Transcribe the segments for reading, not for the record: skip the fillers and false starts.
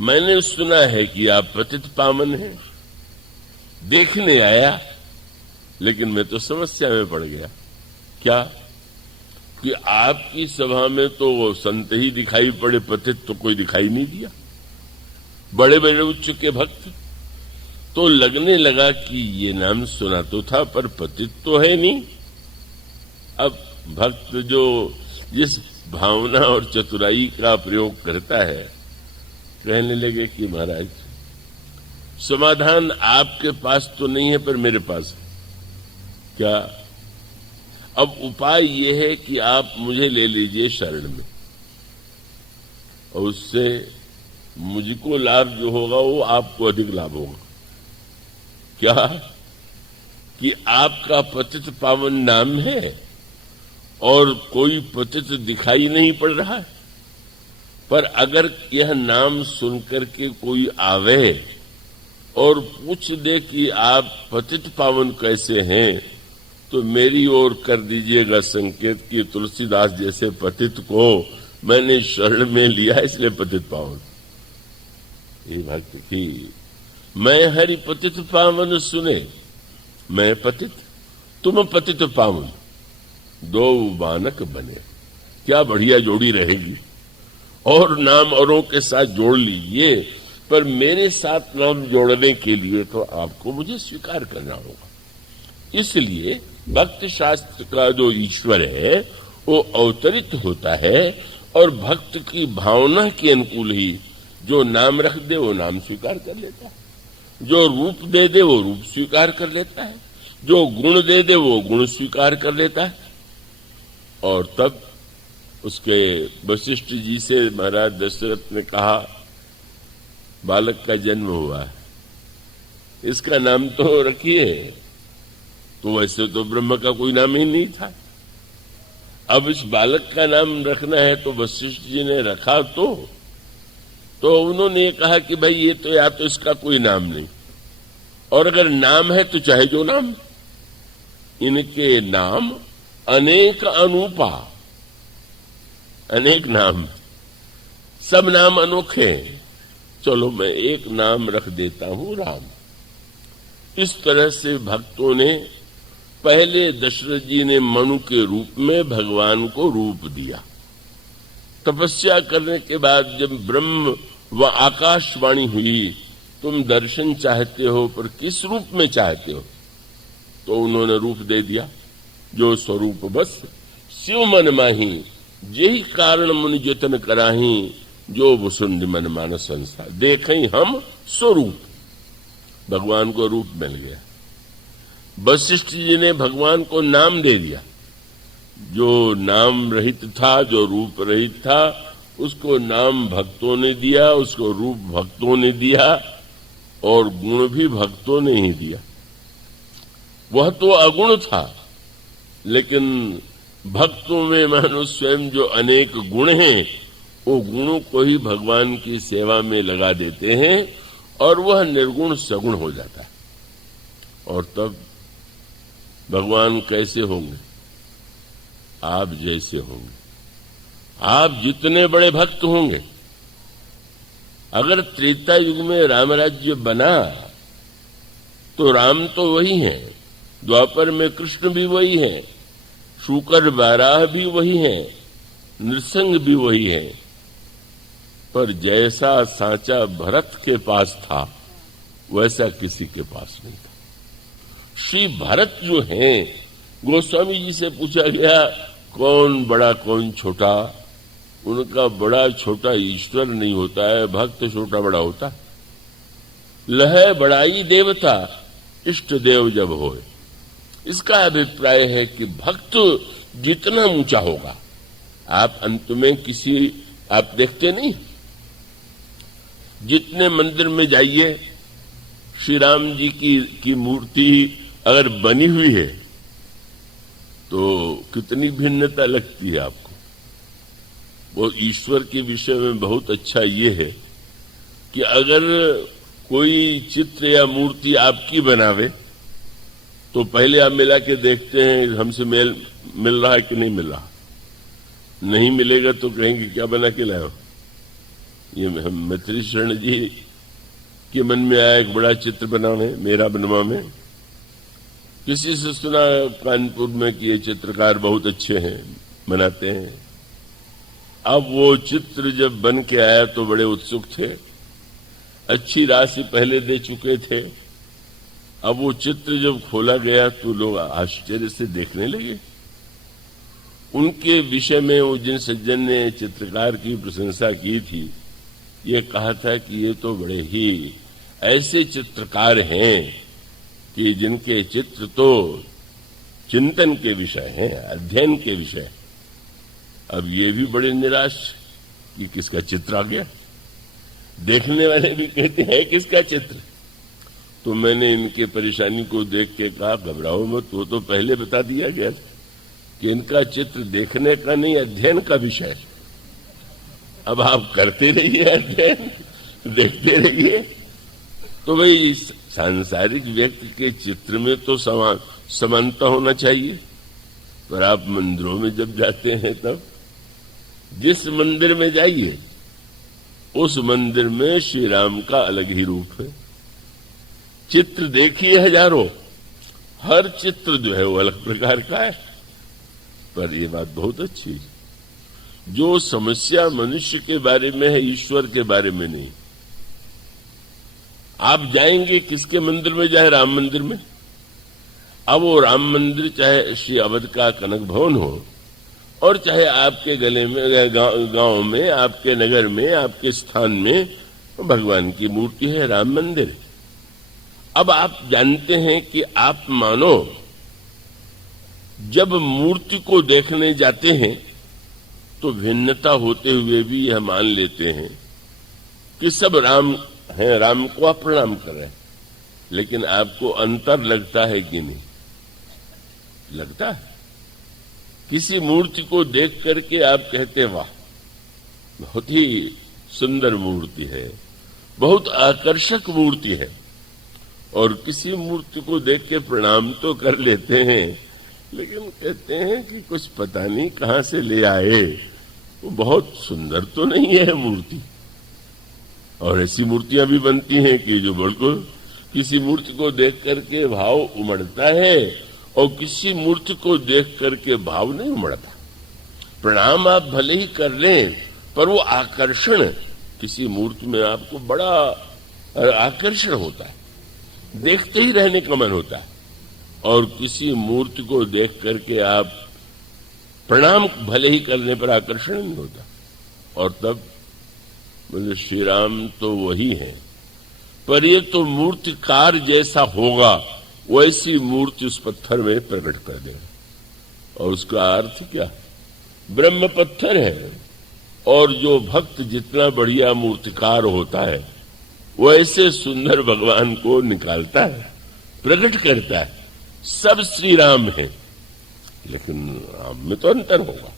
मैंने सुना है कि आप पतित पावन हैं, देखने आया, लेकिन मैं तो समस्या में पड़ गया। क्या कि आपकी सभा में तो वो संत ही दिखाई पड़े, पतित तो कोई दिखाई नहीं दिया। बड़े बड़े उच्च के भक्त तो लगने लगा कि ये नाम सुना तो था पर पतित तो है नहीं। अब भक्त जो जिस भावना और चतुराई का प्रयोग करता है, कहने लगे कि महाराज समाधान आपके पास तो नहीं है पर मेरे पास है। क्या? अब उपाय ये है कि आप मुझे ले लीजिए शरण में, और उससे मुझको लाभ जो होगा वो आपको अधिक लाभ होगा। क्या? कि आपका पतित पावन नाम है और कोई पतित दिखाई नहीं पड़ रहा है, पर अगर यह नाम सुनकर के कोई आवे और पूछ दे कि आप पतित पावन कैसे हैं, तो मेरी ओर कर दीजिएगा संकेत कि तुलसीदास जैसे पतित को मैंने शरण में लिया, इसलिए पतित पावन। ये भक्त की मैं हरि पतित पावन सुने, मैं पतित तुम पतित पावन, दो बानक बने। क्या बढ़िया जोड़ी रहेगी। और नाम औरों के साथ जोड़ लीजिए, पर मेरे साथ नाम जोड़ने के लिए तो आपको मुझे स्वीकार करना होगा। इसलिए भक्त शास्त्र का जो ईश्वर है वो अवतरित होता है और भक्त की भावना के अनुकूल ही जो नाम रख दे वो नाम स्वीकार कर लेता है, जो रूप दे दे वो रूप स्वीकार कर लेता है, जो गुण दे दे वो गुण स्वीकार कर लेता है। और तब उसके वशिष्ठ जी से महाराज दशरथ ने कहा, बालक का जन्म हुआ है, इसका नाम तो रखिए। तो वैसे तो ब्रह्म का कोई नाम ही नहीं था, अब इस बालक का नाम रखना है, तो वशिष्ठ जी ने रखा। तो उन्होंने ये कहा कि भाई ये तो या तो इसका कोई नाम नहीं, और अगर नाम है तो चाहे जो नाम, इनके नाम अनेक अनूपा, अनेक नाम, सब नाम अनोखे, चलो मैं एक नाम रख देता हूं राम। इस तरह से भक्तों ने पहले दशरथ जी ने मनु के रूप में भगवान को रूप दिया। तपस्या करने के बाद जब ब्रह्म व आकाशवाणी हुई, तुम दर्शन चाहते हो पर किस रूप में चाहते हो, तो उन्होंने रूप दे दिया, जो स्वरूप बस शिव मन माही, यही कारण मुनि जतन कराही, जो वसुंड मन मानस संस्था, देखें हम स्वरूप। भगवान को रूप मिल गया। वशिष्ठ जी ने भगवान को नाम दे दिया, जो नाम रहित था, जो रूप रहित था, उसको नाम भक्तों ने दिया, उसको रूप भक्तों ने दिया, और गुण भी भक्तों ने ही दिया। वह तो अगुण था, लेकिन भक्तों में मानो स्वयं जो अनेक गुण हैं, वो गुणों को ही भगवान की सेवा में लगा देते हैं और वह निर्गुण सगुण हो जाता है। और तब भगवान कैसे होंगे? आप जैसे होंगे। आप जितने बड़े भक्त होंगे, अगर त्रेता युग में राम राज्य बना तो राम तो वही हैं, द्वापर में कृष्ण भी वही हैं, शूकर बाराह भी वही हैं, नृसिंह भी वही हैं, पर जैसा सांचा भरत के पास था वैसा किसी के पास नहीं था। श्री भरत जो हैं, गोस्वामी जी से पूछा गया कौन बड़ा कौन छोटा, उनका बड़ा छोटा ईश्वर नहीं होता है, भक्त छोटा बड़ा होता है। लह बड़ाई देवता इष्ट देव जब होए। इसका अभिप्राय है कि भक्त जितना ऊंचा होगा, आप अंत में किसी, आप देखते नहीं, जितने मंदिर में जाइए, श्री राम जी की मूर्ति अगर बनी हुई है तो कितनी भिन्नता लगती है आपको। वो ईश्वर के विषय में बहुत अच्छा ये है कि अगर कोई चित्र या मूर्ति आपकी बनावे तो पहले आप मिला के देखते हैं हमसे मेल मिल रहा है कि नहीं मिल रहा। नहीं मिलेगा तो कहेंगे क्या बना के लाए हो, ये मैत्री शरण जी के मन में आया एक बड़ा चित्र बनाने, मेरा बनवा में। किसी से सुना कानपुर में कि ये चित्रकार बहुत अच्छे हैं, बनाते हैं। अब वो चित्र जब बन के आया तो बड़े उत्सुक थे, अच्छी राशि पहले दे चुके थे। अब वो चित्र जब खोला गया तो लोग आश्चर्य से देखने लगे। उनके विषय में वो जिन सज्जन ने चित्रकार की प्रशंसा की थी, ये कहा था कि ये तो बड़े ही ऐसे चित्रकार हैं कि जिनके चित्र तो चिंतन के विषय हैं, अध्ययन के विषय। अब ये भी बड़े निराश कि किसका चित्र आ गया। देखने वाले भी कहते हैं किसका चित्र। तो मैंने इनके परेशानी को देख के कहा, घबराओ मत, वो तो पहले बता दिया गया था कि इनका चित्र देखने का नहीं, अध्ययन का विषय। अब आप करते रहिए अध्ययन, देखते रहिए। तो भाई सांसारिक व्यक्ति के चित्र में तो समानता होना चाहिए, पर आप मंदिरों में जब जाते हैं तब जिस मंदिर में जाइए उस मंदिर में श्री राम का अलग ही रूप है। चित्र देखिए हजारों, हर चित्र जो है वो अलग प्रकार का है। पर ये बात बहुत अच्छी है, जो समस्या मनुष्य के बारे में है, ईश्वर के बारे में नहीं। आप जाएंगे किसके मंदिर में, जाए राम मंदिर में। अब वो राम मंदिर चाहे श्री अवध का कनक भवन हो और चाहे आपके गले में गांव में, आपके नगर में, आपके स्थान में भगवान की मूर्ति है, राम मंदिर। अब आप जानते हैं कि आप मानो जब मूर्ति को देखने जाते हैं तो भिन्नता होते हुए भी यह मान लेते हैं कि सब राम हैं, राम को आप प्रणाम कर रहे हैं। लेकिन आपको अंतर लगता है कि नहीं? लगता है। किसी मूर्ति को देख करके आप कहते वाह, बहुत ही सुंदर मूर्ति है, बहुत आकर्षक मूर्ति है। और किसी मूर्ति को देख के प्रणाम तो कर लेते हैं, लेकिन कहते हैं कि कुछ पता नहीं कहां से ले आए, वो बहुत सुंदर तो नहीं है मूर्ति। और ऐसी मूर्तियां भी बनती हैं कि जो बिल्कुल किसी मूर्ति को देख करके भाव उमड़ता है और किसी मूर्ति को देख करके भाव नहीं उमड़ता। प्रणाम आप भले ही कर लें, पर वो आकर्षण, किसी मूर्ति में आपको बड़ा आकर्षण होता है, देखते ही रहने का मन होता है। और किसी मूर्ति को देख करके आप प्रणाम भले ही करने पर आकर्षण नहीं होता। और तब बोले श्री राम तो वही है, पर ये तो मूर्तिकार जैसा होगा वैसी मूर्ति उस पत्थर में प्रकट कर देगा। और उसका अर्थ क्या? ब्रह्म पत्थर है, और जो भक्त जितना बढ़िया मूर्तिकार होता है वैसे सुंदर भगवान को निकालता है, प्रकट करता है। सब श्री राम है, लेकिन राम में तो अंतर होगा।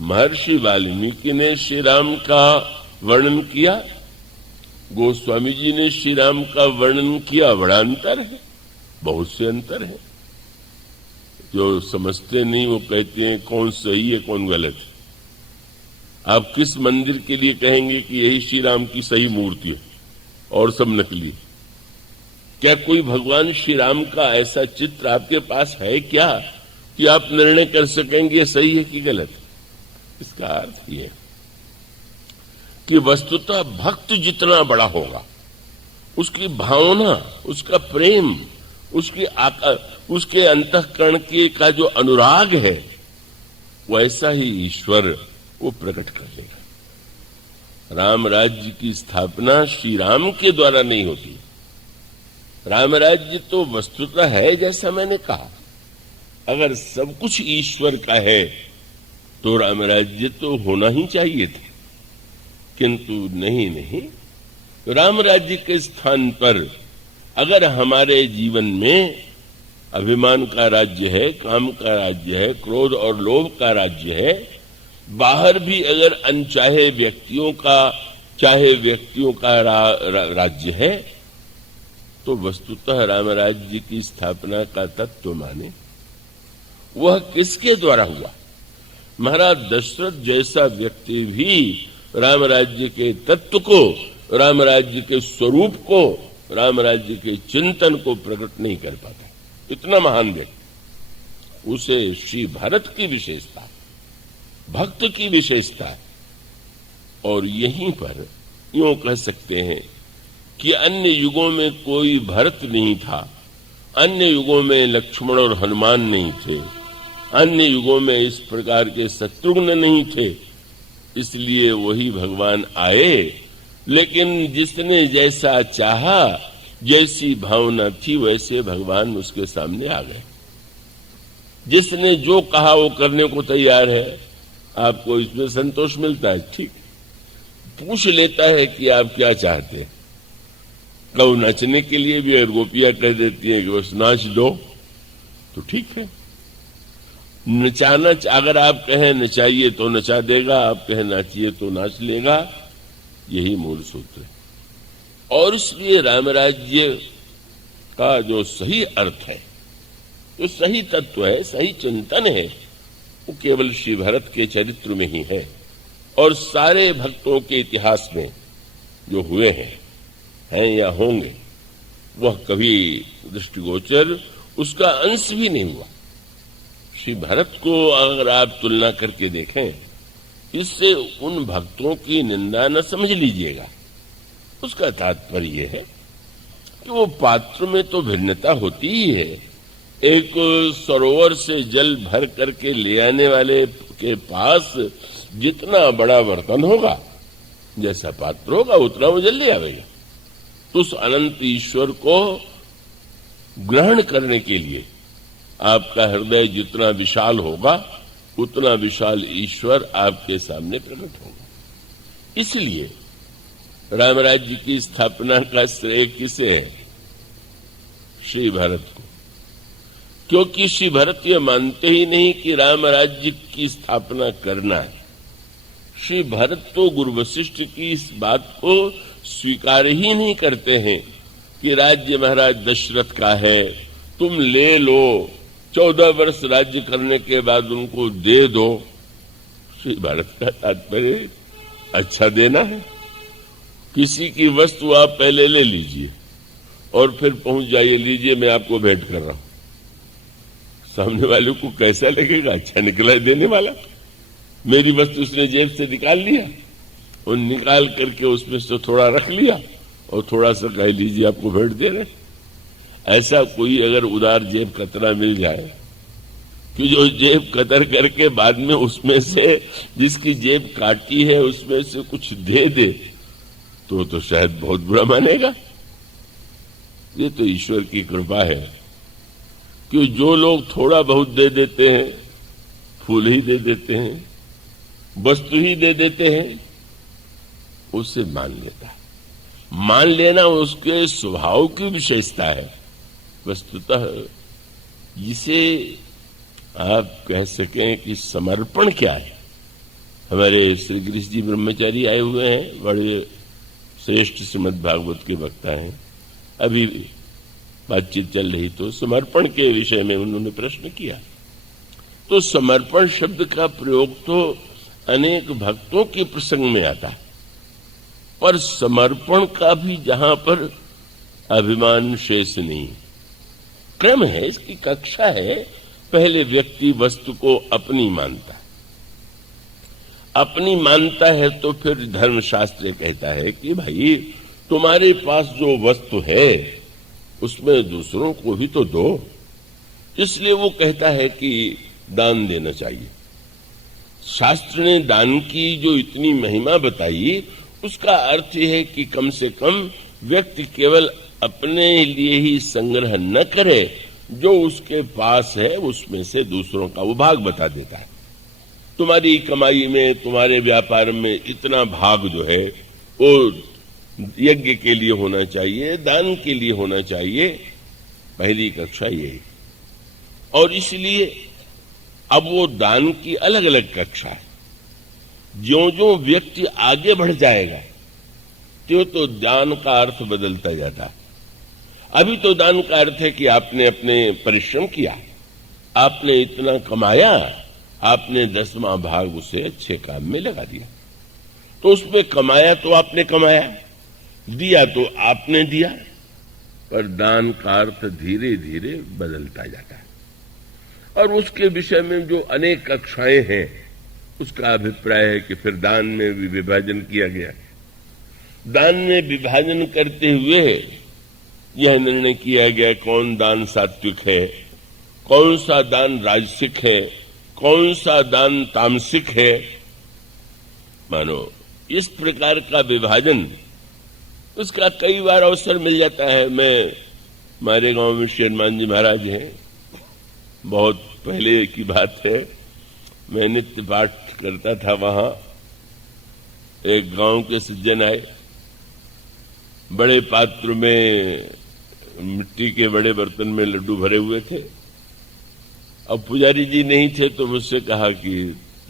महर्षि वाल्मीकि ने श्री राम का वर्णन किया, गोस्वामी जी ने श्री राम का वर्णन किया, बड़ा अंतर है, बहुत से अंतर है। जो समझते नहीं वो कहते हैं कौन सही है कौन गलत है। आप किस मंदिर के लिए कहेंगे कि यही श्री राम की सही मूर्ति है और सब नकली? क्या कोई भगवान श्री राम का ऐसा चित्र आपके पास है क्या कि आप निर्णय कर सकेंगे सही है कि गलत? इसका अर्थ ये कि वस्तुतः भक्त जितना बड़ा होगा, उसकी भावना, उसका प्रेम, उसके अंतःकरण के का जो अनुराग है, वैसा ही ईश्वर वो प्रकट कर देगा। राम राज्य की स्थापना श्री राम के द्वारा नहीं होती। राम राज्य तो वस्तुतः है, जैसा मैंने कहा। अगर सब कुछ ईश्वर का है तो राम राज्य तो होना ही चाहिए था, किंतु नहीं। राम राज्य के स्थान पर अगर हमारे जीवन में अभिमान का राज्य है, काम का राज्य है, क्रोध और लोभ का राज्य है, बाहर भी अगर अनचाहे व्यक्तियों का राज्य है, तो वस्तुतः राम राज्य की स्थापना का तत्व माने। वह किसके द्वारा हुआ? महाराज दशरथ जैसा व्यक्ति भी राम राज्य के तत्व को, राम राज्य के स्वरूप को, राम राज्य के चिंतन को प्रकट नहीं कर पाता। इतना महान व्यक्ति, उसे श्री भरत की विशेषता, भक्त की विशेषता है। और यहीं पर यूं कह सकते हैं कि अन्य युगों में कोई भरत नहीं था, अन्य युगों में लक्ष्मण और हनुमान नहीं थे, अन्य युगों में इस प्रकार के शत्रुघ्न नहीं थे, इसलिए वही भगवान आए। लेकिन जिसने जैसा चाहा, जैसी भावना थी, वैसे भगवान उसके सामने आ गए। जिसने जो कहा वो करने को तैयार है। आपको इसमें संतोष मिलता है, ठीक, पूछ लेता है कि आप क्या चाहते हैं। कौ नाचने के लिए भी अगर गोपियां कह देती हैं कि बस नाच दो तो ठीक है। नचाना, अगर आप कहें नचाइए तो नचा देगा, आप कहें नाचिए तो नाच लेगा, यही मूल सूत्र है। और इसलिए राम राज्य का जो सही अर्थ है, जो सही तत्व है, सही चिंतन है, वो केवल श्री भरत के चरित्र में ही है। और सारे भक्तों के इतिहास में जो हुए हैं या होंगे, वह कभी दृष्टिगोचर उसका अंश भी नहीं हुआ। श्री भरत को अगर आप तुलना करके देखें, इससे उन भक्तों की निंदा न समझ लीजिएगा। उसका तात्पर्य है कि वो पात्र में तो भिन्नता होती ही है। एक सरोवर से जल भर करके ले आने वाले के पास जितना बड़ा बर्तन होगा, जैसा पात्र होगा, उतना वो जल ले आवेगा। तो उस अनंत ईश्वर को ग्रहण करने के लिए आपका हृदय जितना विशाल होगा, उतना विशाल ईश्वर आपके सामने प्रकट होगा। इसलिए राम राज्य की स्थापना का श्रेय किसे है? श्री भरत को। क्योंकि श्री भरत ये मानते ही नहीं कि राम राज्य की स्थापना करना है। श्री भरत तो गुरु वशिष्ठ की इस बात को स्वीकार ही नहीं करते हैं कि राज्य महाराज दशरथ का है, तुम ले लो, 14 वर्ष राज्य करने के बाद उनको दे दो। श्री भरत का तात्पर्य अच्छा देना है। किसी की वस्तु आप पहले ले लीजिए और फिर पहुंच जाइए, लीजिए मैं आपको भेंट कर रहा हूं। सामने वाले को कैसा लगेगा? अच्छा निकला देने वाला। मेरी वस्तु उसने जेब से निकाल लिया और निकाल करके उसमें से थोड़ा रख लिया और थोड़ा सा कह लीजिए आपको भेंट दे रहे। ऐसा कोई अगर उदार जेब कतरा मिल जाए कि जो जेब कतर करके बाद में उसमें से जिसकी जेब काटी है उसमें से कुछ दे दे, तो शायद बहुत बुरा मानेगा। ये तो ईश्वर की कृपा है कि जो लोग थोड़ा बहुत दे देते हैं, फूल ही दे देते हैं, वस्तु ही दे देते हैं, उससे मान लेता है। मान लेना उसके स्वभाव की विशेषता है। वस्तुतः जिसे आप कह सकें कि समर्पण क्या है। हमारे श्री गिरीश जी ब्रह्मचारी आए हुए हैं, बड़े श्रेष्ठ श्रीमद् भागवत के वक्ता हैं। अभी बातचीत चल रही तो समर्पण के विषय में उन्होंने प्रश्न किया। तो समर्पण शब्द का प्रयोग तो अनेक भक्तों के प्रसंग में आता, पर समर्पण का भी जहां पर अभिमान शेष नहीं। क्रम है, इसकी कक्षा है। पहले व्यक्ति वस्तु को अपनी मानता है, अपनी मानता है तो फिर धर्मशास्त्र कहता है कि भाई तुम्हारे पास जो वस्तु है उसमें दूसरों को भी तो दो। इसलिए वो कहता है कि दान देना चाहिए। शास्त्र ने दान की जो इतनी महिमा बताई, उसका अर्थ यह है कि कम से कम व्यक्ति केवल अपने लिए ही संग्रह न करे, जो उसके पास है उसमें से दूसरों का वो भाग बता देता है। तुम्हारी कमाई में, तुम्हारे व्यापार में इतना भाग जो है वो यज्ञ के लिए होना चाहिए, दान के लिए होना चाहिए। पहली कक्षा यही। और इसलिए अब वो दान की अलग अलग कक्षा है। ज्यों ज्यों व्यक्ति आगे बढ़ जाएगा त्यों तो दान का अर्थ बदलता जाता है। अभी तो दान का अर्थ है कि आपने अपने परिश्रम किया, आपने इतना कमाया, आपने 10वां भाग उसे अच्छे काम में लगा दिया। तो उसमें कमाया तो आपने कमाया, दिया तो आपने दिया, पर दान का अर्थ धीरे धीरे बदलता जाता है। और उसके विषय में जो अनेक कक्षाएं हैं, उसका अभिप्राय है कि फिर दान में भी विभाजन किया गया। दान में विभाजन करते हुए यह निर्णय किया गया कौन दान सात्विक है, कौन सा दान राजसिक है, कौन सा दान तामसिक है। मानो इस प्रकार का विभाजन, उसका कई बार अवसर मिल जाता है। हमारे गांव में श्री हनुमान जी महाराज हैं, बहुत पहले की बात है, मैं नित्य पाठ करता था। वहां एक गांव के सज्जन आए, बड़े पात्र में, मिट्टी के बड़े बर्तन में लड्डू भरे हुए थे। अब पुजारी जी नहीं थे तो मुझसे कहा कि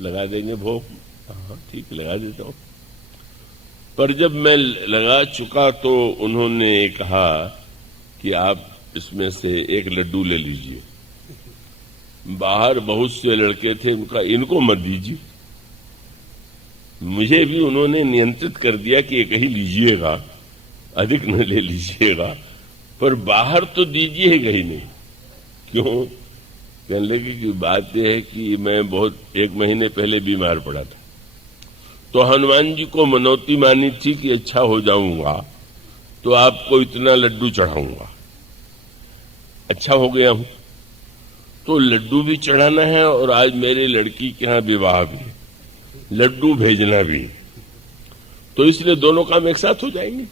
लगा देंगे भोग। हाँ ठीक, लगा देता हूं। पर जब मैं लगा चुका तो उन्होंने कहा कि आप इसमें से एक लड्डू ले लीजिए। बाहर बहुत से लड़के थे, उनका इनको मत दीजिए। मुझे भी उन्होंने नियंत्रित कर दिया कि एक ही लीजिएगा, अधिक न ले लीजिएगा, पर बाहर तो दीजिएगा ही नहीं। क्यों? कहने लगे कि बात यह है कि मैं बहुत 1 महीने पहले बीमार पड़ा था, तो हनुमान जी को मनौती मानी थी कि अच्छा हो जाऊंगा तो आपको इतना लड्डू चढ़ाऊंगा। अच्छा हो गया हूं तो लड्डू भी चढ़ाना है और आज मेरी लड़की के यहां विवाह भी, लड्डू भेजना भी, तो इसलिए दोनों काम एक साथ हो जाएंगे।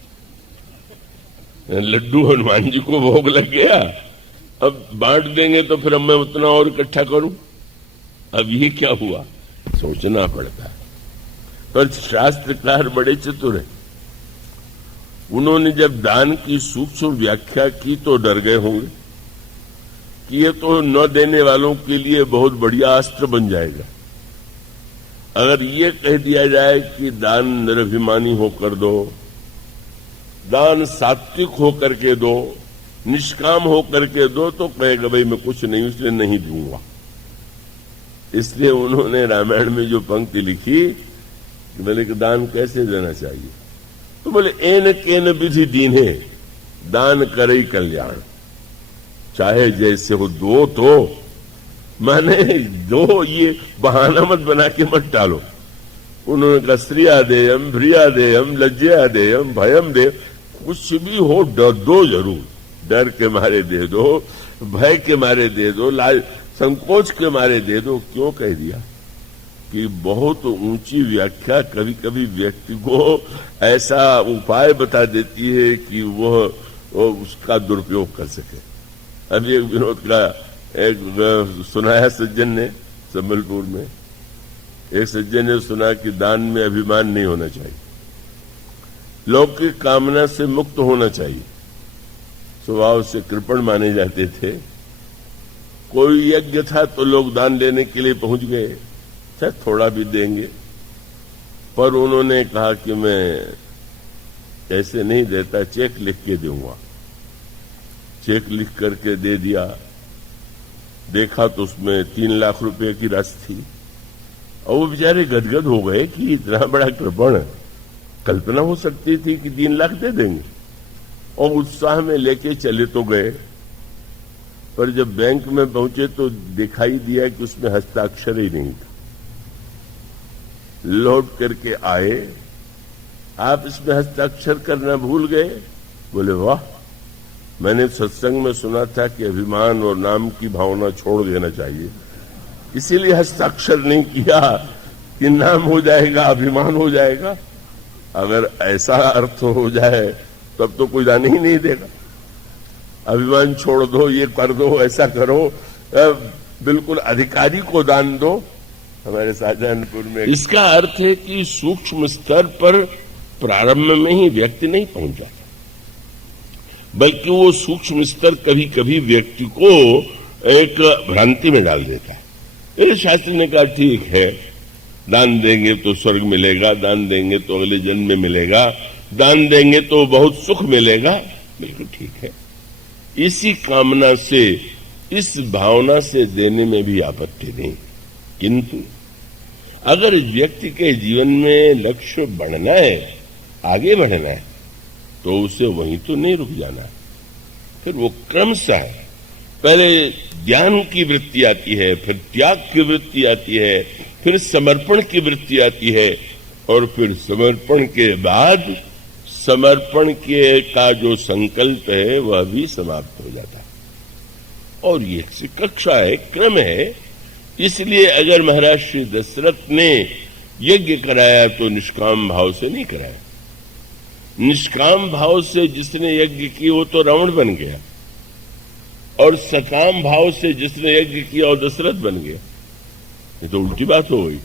लड्डू हनुमान जी को भोग लग गया, अब बांट देंगे तो फिर अब मैं उतना और इकट्ठा करूं। अब ये क्या हुआ, सोचना पड़ता है। पर शास्त्रकार बड़े चतुर हैं, उन्होंने जब दान की सूक्ष्म व्याख्या की तो डर गए होंगे कि ये तो न देने वालों के लिए बहुत बढ़िया अस्त्र बन जाएगा। अगर ये कह दिया जाए कि दान निरभिमानी होकर दो, दान सात्विक होकर के दो, निष्काम होकर के दो, तो कहेगा भाई मैं कुछ नहीं, इसलिए नहीं दूंगा। इसलिए उन्होंने रामायण में जो पंक्ति लिखी कि बोले कि दान कैसे देना चाहिए, तो बोले एन केन विधि दीन्हे दान करई कल्याण, चाहे जैसे हो दो, तो माने दो, ये बहाना मत बना के मत डालो। उन्होंने कहा श्रिया देयम, भ्रिया देयम, लज्जा देयम, भयम दे, कुछ भी हो दो जरूर। डर के मारे दे दो, भय के मारे दे दो, लाज संकोच के मारे दे दो। क्यों कह दिया कि बहुत ऊंची व्याख्या कभी कभी व्यक्ति को ऐसा उपाय बता देती है कि वो उसका दुरुपयोग कर सके। अभी एक विनोद का एक सुनाया सज्जन ने, संबलपुर में एक सज्जन ने सुना कि दान में अभिमान नहीं होना चाहिए, लौकिक कामना से मुक्त होना चाहिए। स्वभाव से कृपण माने जाते थे। कोई यज्ञ था तो लोग दान लेने के लिए पहुंच गए, शायद थोड़ा भी देंगे, पर उन्होंने कहा कि मैं ऐसे नहीं देता, चेक लिख के दूंगा। चेक लिख करके दे दिया। देखा तो उसमें 3 लाख रुपए की राशि थी, और वो बेचारे गदगद हो गए कि इतना बड़ा कृपण, कल्पना हो सकती थी कि 3 लाख दे देंगे, और उत्साह में लेके चले तो गए। पर जब बैंक में पहुंचे तो दिखाई दिया कि उसमें हस्ताक्षर ही नहीं था। लौट करके आए, आप इसमें हस्ताक्षर करना भूल गए? बोले वाह, मैंने सत्संग में सुना था कि अभिमान और नाम की भावना छोड़ देना चाहिए, इसीलिए हस्ताक्षर नहीं किया कि नाम हो जाएगा, अभिमान हो जाएगा। अगर ऐसा अर्थ हो जाए तब तो कोई दान ही नहीं देगा। अभिमान छोड़ दो, ये कर दो, ऐसा करो, बिल्कुल अधिकारी को दान दो। हमारे शाहजहानपुर में इसका अर्थ है कि सूक्ष्म स्तर पर प्रारंभ में ही व्यक्ति नहीं पहुंच जाता, बल्कि वो सूक्ष्म स्तर कभी कभी व्यक्ति को एक भ्रांति में डाल देता है। मेरे शास्त्री ने कहा ठीक है, दान देंगे तो स्वर्ग मिलेगा, दान देंगे तो अगले जन्म में मिलेगा, दान देंगे तो बहुत सुख मिलेगा। बिल्कुल ठीक है, इसी कामना से, इस भावना से देने में भी आपत्ति नहीं, किंतु अगर व्यक्ति के जीवन में लक्ष्य बढ़ना है, आगे बढ़ना है, तो उसे वहीं तो नहीं रुक जाना है। फिर वो क्रमशः पहले ज्ञान की वृत्ति आती है, फिर त्याग की वृत्ति आती है, फिर समर्पण की वृत्ति आती है, और फिर समर्पण के बाद समर्पण के का जो संकल्प है वह भी समाप्त हो जाता है। और ये कक्षा है, क्रम है। इसलिए अगर महाराज श्री दशरथ ने यज्ञ कराया तो निष्काम भाव से नहीं कराया। निष्काम भाव से जिसने यज्ञ किया वो तो रावण बन गया, और सकाम भाव से जिसने यज्ञ किया वो दशरथ बन गया। ये तो उल्टी बात हो गई।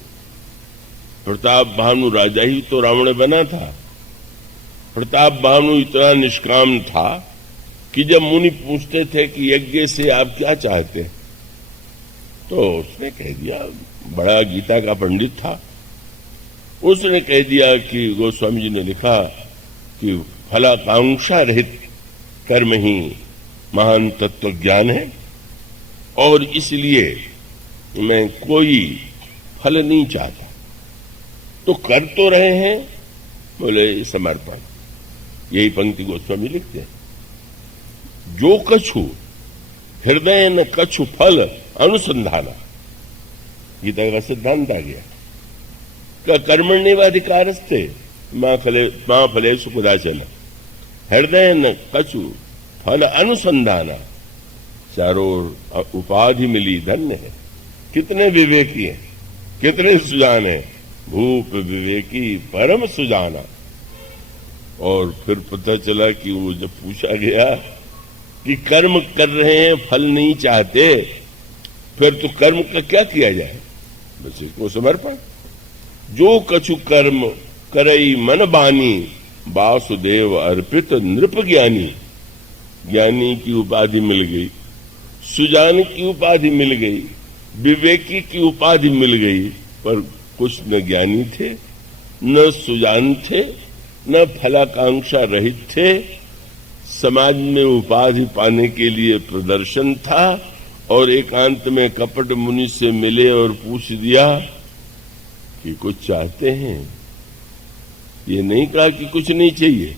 प्रताप भानु राजा ही तो रावण बना था। प्रताप भानु इतना निष्काम था कि जब मुनि पूछते थे कि यज्ञ से आप क्या चाहते हैं, तो उसने कह दिया, बड़ा गीता का पंडित था, उसने कह दिया कि गोस्वामी जी ने लिखा कि फलाकांक्षा रहित कर्म ही महान तत्व ज्ञान है, और इसलिए मैं कोई फल नहीं चाहता। तो कर तो रहे हैं, बोले समर्पण। यही पंक्ति गोस्वामी लिखते हैं, जो कछु हृदय न कछु फल अनुसंधाना। गीता का सिद्धांत आ गया। कर्मण्येवाधिकारस्ते मां फलेषु कदाचन हृदय न कछु फल अनुसंधाना। चारों उपाधि मिली धन्य है। कितने विवेकी हैं, कितने सुजान हैं। भूप विवेकी परम सुजाना। और फिर पता चला कि वो जब पूछा गया कि कर्म कर रहे हैं, फल नहीं चाहते, फिर तो कर्म का क्या किया जाए? बस इसको समर्पण। जो कछु कर्म करई मन बानी, वासुदेव अर्पित नृप ज्ञानी। ज्ञानी की उपाधि मिल गई, सुजान की उपाधि मिल गई, विवेकी की उपाधि मिल गई, पर कुछ न ज्ञानी थे, न सुजान थे, न फलाकांक्षा रहित थे। समाज में उपाधि पाने के लिए प्रदर्शन था, और एकांत में कपट मुनि से मिले और पूछ दिया कि कुछ चाहते हैं? ये नहीं कहा कि कुछ नहीं चाहिए।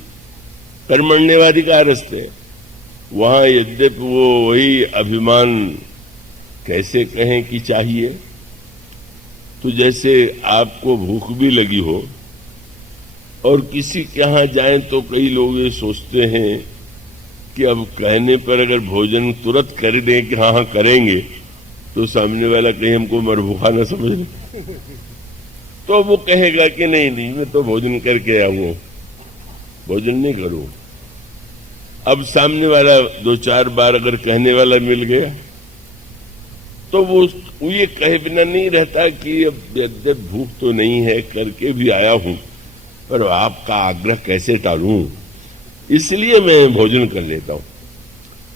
कर्मण्येवाधिकारस्ते। वहां यद्यपि वो वही अभिमान, कैसे कहें कि चाहिए, तो जैसे आपको भूख भी लगी हो और किसी के यहां जाएं तो कई लोग ये सोचते हैं कि अब कहने पर अगर भोजन तुरंत कर दें कि हाँ करेंगे, तो सामने वाला कहीं हमको मरभूखा न समझ ले, तो वो कहेगा कि नहीं मैं तो भोजन करके आऊं, भोजन नहीं करूं। अब सामने वाला 2-4 बार अगर कहने वाला मिल गया तो वो ये कहे बिना नहीं रहता कि अब यद्यप भूख तो नहीं है, करके भी आया हूं, पर आपका आग्रह कैसे टालूं, इसलिए मैं भोजन कर लेता हूं।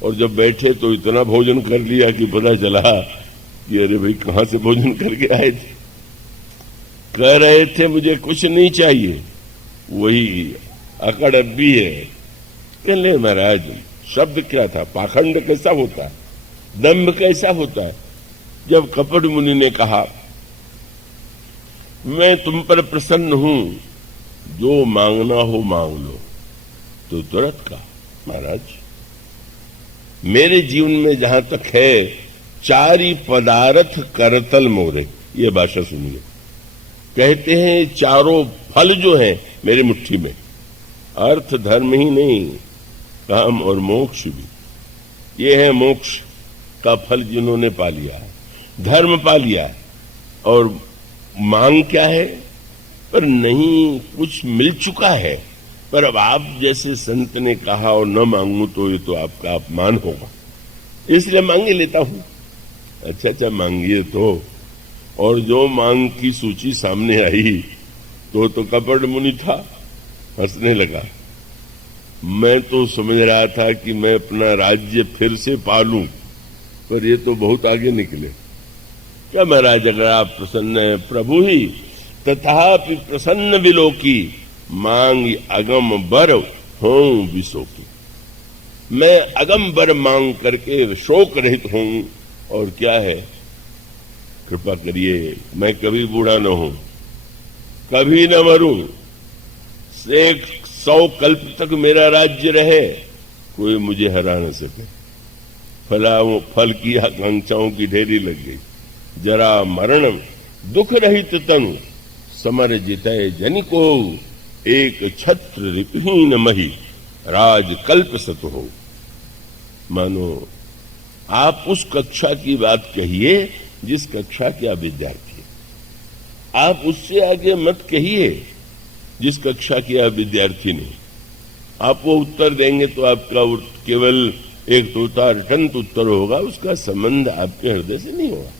और जब बैठे तो इतना भोजन कर लिया कि पता चला कि अरे भाई कहां से भोजन करके आए थे। कह रहे थे मुझे कुछ नहीं चाहिए, वही अकड़ अब भी है। कह ले महाराज, शब्द क्या था, पाखंड कैसा होता है, दंभ कैसा होता है। जब कपट मुनि ने कहा मैं तुम पर प्रसन्न हूं, जो मांगना हो मांग लो, तो तुरंत कहा महाराज मेरे जीवन में जहां तक है, चारी पदार्थ करतल मोरे। ये भाषा सुनिए। कहते हैं चारों फल जो हैं मेरी मुट्ठी में, अर्थ धर्म ही नहीं, काम और मोक्ष भी। ये है मोक्ष का फल जिन्होंने पा लिया है, धर्म पा लिया है। और मांग क्या है, पर नहीं कुछ मिल चुका है, पर अब आप जैसे संत ने कहा और न मांगू तो ये तो आपका अपमान होगा, इसलिए मांगे लेता हूं। अच्छा मांगिए तो। और जो मांग की सूची सामने आई तो कपट मुनि था, हंसने लगा। मैं तो समझ रहा था कि मैं अपना राज्य फिर से पालूं, पर ये तो बहुत आगे निकले। क्या महाराज अगर आप प्रसन्न हैं, प्रभु ही तथापि प्रसन्न विलोकी, मांग अगम बर हों विशोकी। मैं अगम बर मांग करके शोक रहित हूं। और क्या है, कृपा करिए मैं कभी बूढ़ा न हूं, कभी न मरूं, 100 कल्प तक मेरा राज्य रहे, कोई मुझे हरा न सके। फल की आकांक्षाओं की ढेरी लग गई। जरा मरण दुख रहित तनु, समर जितय जन को, एक छत्र रिपहीन मही, राज कल्प सत हो। मानो आप उस कक्षा की बात कहिए जिस कक्षा के आप विद्यार्थी, आप उससे आगे मत कहिए जिस कक्षा के आप विद्यार्थी नहीं। आप वो उत्तर देंगे तो आपका केवल एक तोतारटंत उत्तर होगा, उसका संबंध आपके हृदय से नहीं होगा।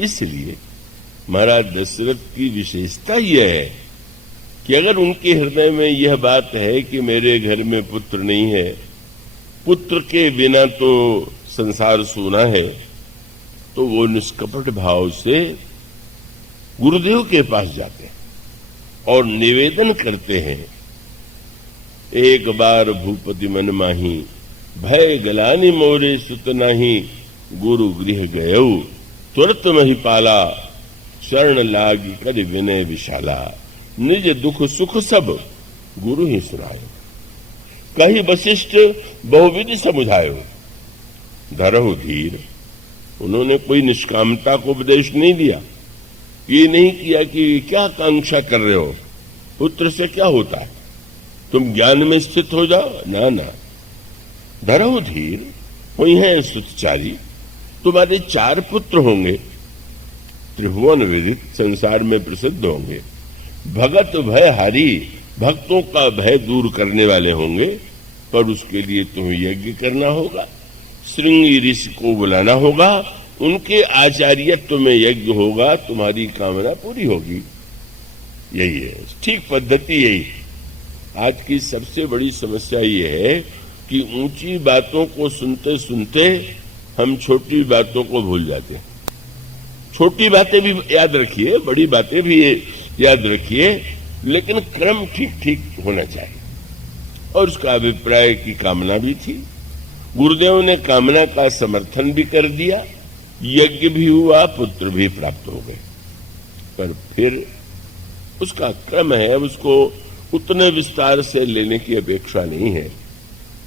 इसलिए महाराज दशरथ की विशेषता यह है कि अगर उनके हृदय में यह बात है कि मेरे घर में पुत्र नहीं है, पुत्र के बिना तो संसार सूना है, तो वो निष्कपट भाव से गुरुदेव के पास जाते हैं और निवेदन करते हैं, एक बार भूपति मन माही, भय गलानी मोरे सुत नाही, गुरु गृह गयऊ तुरत मही पाला, शरण लागी कर विनय विशाला, निज दुख सुख सब गुरु ही सुनायो, कही वशिष्ठ बहुविधि समुझायो, धरहु धीर। उन्होंने कोई निष्कामता को उपदेश नहीं दिया, ये नहीं किया कि क्या कांक्षा कर रहे हो, पुत्र से क्या होता है, तुम ज्ञान में स्थित हो जाओ, ना ना, धरहु धीर, हुई है सुतचारी, तुम्हारे 4 पुत्र होंगे, त्रिभुवन विदित, संसार में प्रसिद्ध होंगे, भगत भय हारी, भक्तों का भय दूर करने वाले होंगे, पर उसके लिए तुम्हें यज्ञ करना होगा, श्रृंगी ऋषि को बुलाना होगा, उनके आचार्यत्व में यज्ञ होगा, तुम्हारी कामना पूरी होगी। यही है ठीक पद्धति, यही। आज की सबसे बड़ी समस्या ये है कि ऊंची बातों को सुनते सुनते हम छोटी बातों को भूल जाते हैं। छोटी बातें भी याद रखिए, बड़ी बातें भी याद रखिए, लेकिन क्रम ठीक ठीक होना चाहिए। और उसका अभिप्राय की कामना भी थी, गुरुदेव ने कामना का समर्थन भी कर दिया, यज्ञ भी हुआ, पुत्र भी प्राप्त हो गए। पर फिर उसका क्रम है, अब उसको उतने विस्तार से लेने की अपेक्षा नहीं है।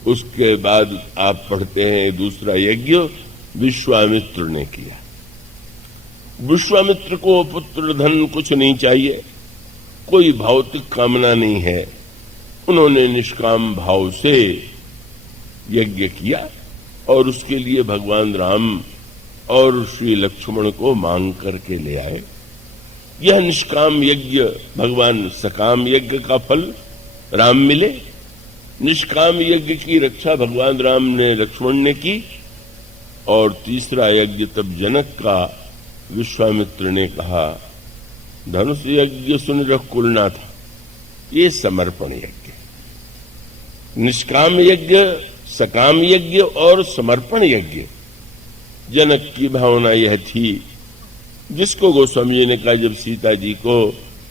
उसके बाद आप पढ़ते हैं दूसरा यज्ञ विश्वामित्र ने किया। विश्वामित्र को पुत्र धन कुछ नहीं चाहिए, कोई भौतिक कामना नहीं है, उन्होंने निष्काम भाव से यज्ञ किया और उसके लिए भगवान राम और श्री लक्ष्मण को मांग करके ले आए। यह निष्काम यज्ञ भगवान सकाम यज्ञ का फल राम मिले। निष्काम यज्ञ की रक्षा भगवान राम ने लक्ष्मण ने की, और तीसरा यज्ञ तब जनक का विश्वामित्र ने कहा, धनुष यज्ञ सुन रख कुलना था, ये समर्पण यज्ञ, निष्काम यज्ञ, सकाम यज्ञ और समर्पण यज्ञ। जनक की भावना यह थी, जिसको गोस्वामी जी ने कहा जब सीता जी को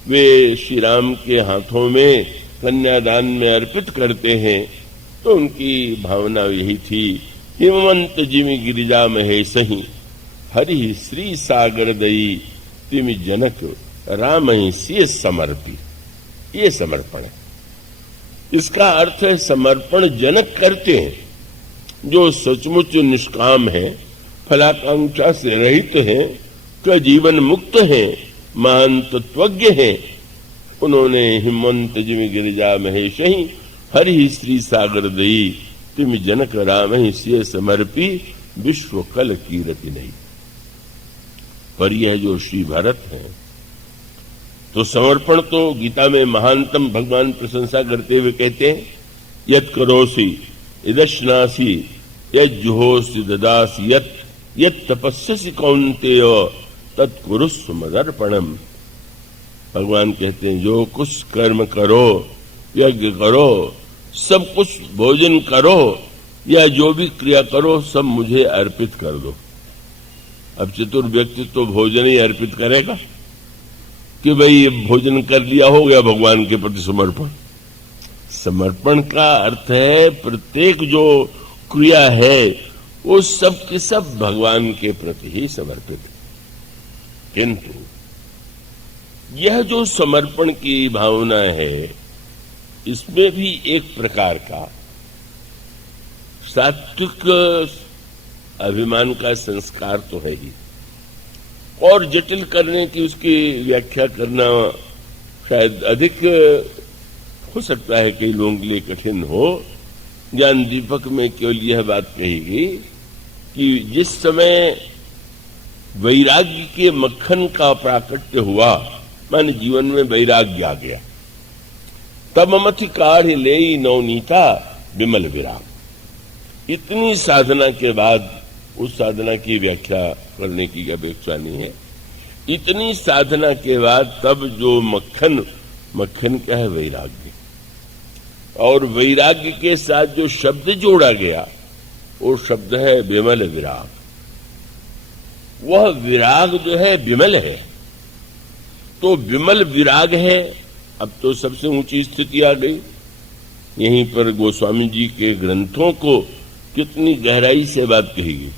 वे श्री राम के हाथों में कन्यादान में अर्पित करते हैं, तो उनकी भावना यही थी, हिमवंत जिमि गिरिजा महेश ही, हरि श्री सागर दई, तिमि जनक राम ही से समर्पी। ये समर्पण है। इसका अर्थ है समर्पण जनक करते हैं, जो सचमुच निष्काम है, फलाकांक्षा से रहित हैं, का जीवन मुक्त हैं, महान तत्वज्ञ हैं। उन्होंने हिमवंत जिमि गिरिजा महेश ही, हरि श्री सागर दई, तिम जनक राम ही से समर्पी, विश्व कल कीरति नहीं। पर यह जो श्री भरत है, तो समर्पण तो गीता में महानतम भगवान प्रशंसा करते हुए कहते हैं, यत् करोसि इदश्नासि यज्जुहोसि ददासि यत् तपस्यसि कौन्तेय तत्कुरुस्व मदर्पणम। भगवान कहते हैं, जो कुछ कर्म करो, यज्ञ करो, सब कुछ भोजन करो, या जो भी क्रिया करो, सब मुझे अर्पित कर दो। अब चतुर व्यक्ति तो भोजन ही अर्पित करेगा कि भाई ये भोजन कर लिया, हो गया भगवान के प्रति समर्पण। समर्पण का अर्थ है प्रत्येक जो क्रिया है वो सब के सब भगवान के प्रति ही समर्पित। किंतु यह जो समर्पण की भावना है, इसमें भी एक प्रकार का सात्विक अभिमान का संस्कार तो है ही, और जटिल करने की उसकी व्याख्या करना शायद अधिक हो सकता है कई लोगों के लिए कठिन हो। ज्ञान दीपक में केवल यह बात कही कि जिस समय वैराग्य के मक्खन का प्राकट्य हुआ, माने जीवन में वैराग्य आ गया, तब मथि काढ़ ले नवनीता विमल विराग। इतनी साधना के बाद, उस साधना की व्याख्या करने की अपेक्षा नहीं है, इतनी साधना के बाद तब जो मक्खन क्या है? वैराग्य। और वैराग्य के साथ जो शब्द जोड़ा गया, वो शब्द है विमल विराग। वह विराग जो है विमल है, तो विमल विराग है। अब तो सबसे ऊंची स्थिति आ गई। यहीं पर गोस्वामी जी के ग्रंथों को कितनी गहराई से बात कही गई।